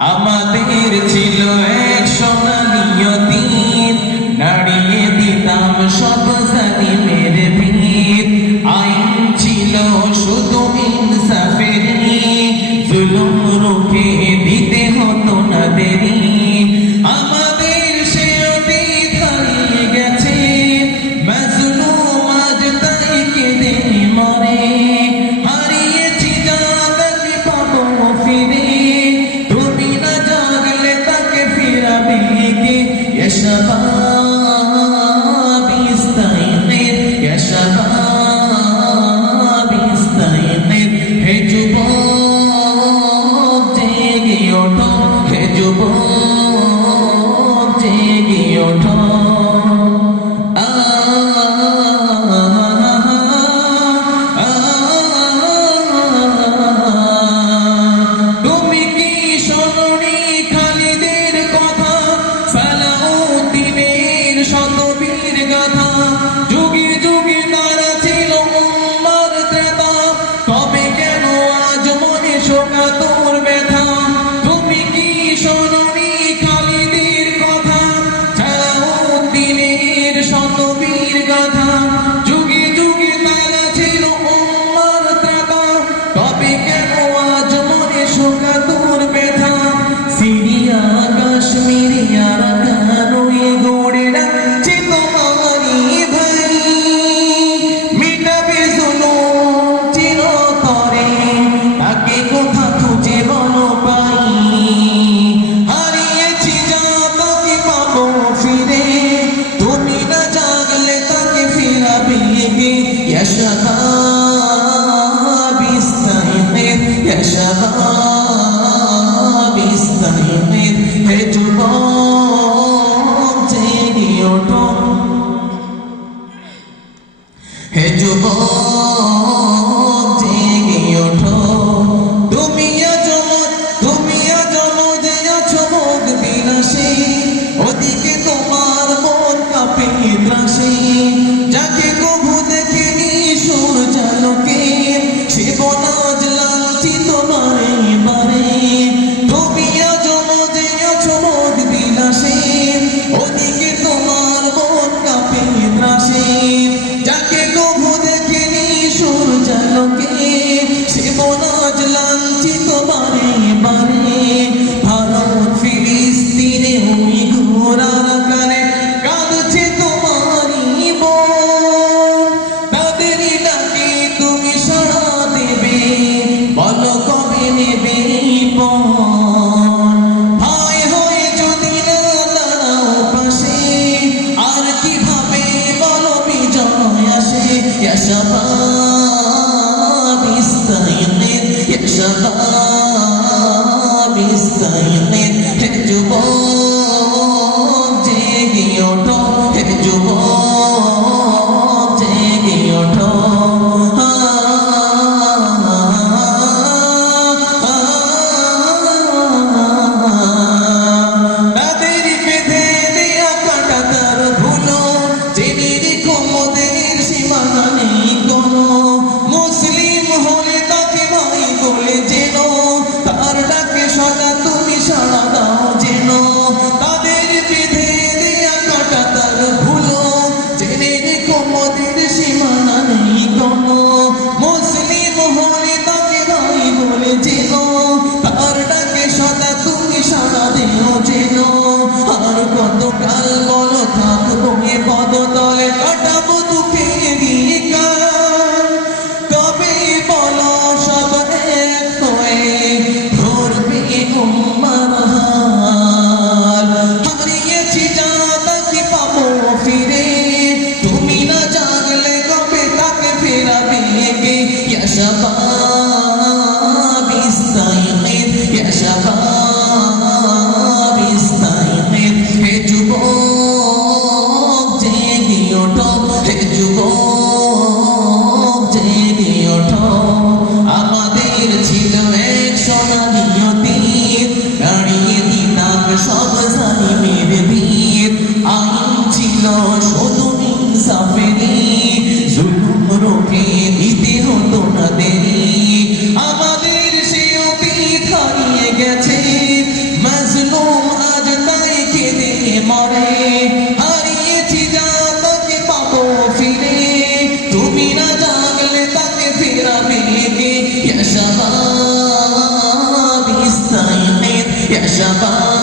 আমাদের ছিল এক সোনালীয় ইয়া শাবাব শাবাব defeated. হারিয়েছি জানকে পাবো ফিরে তুমি না জানলে তাকে ফেরাবে কে ইয়া শাবাব ইস্তাইন ইয়া শাবাব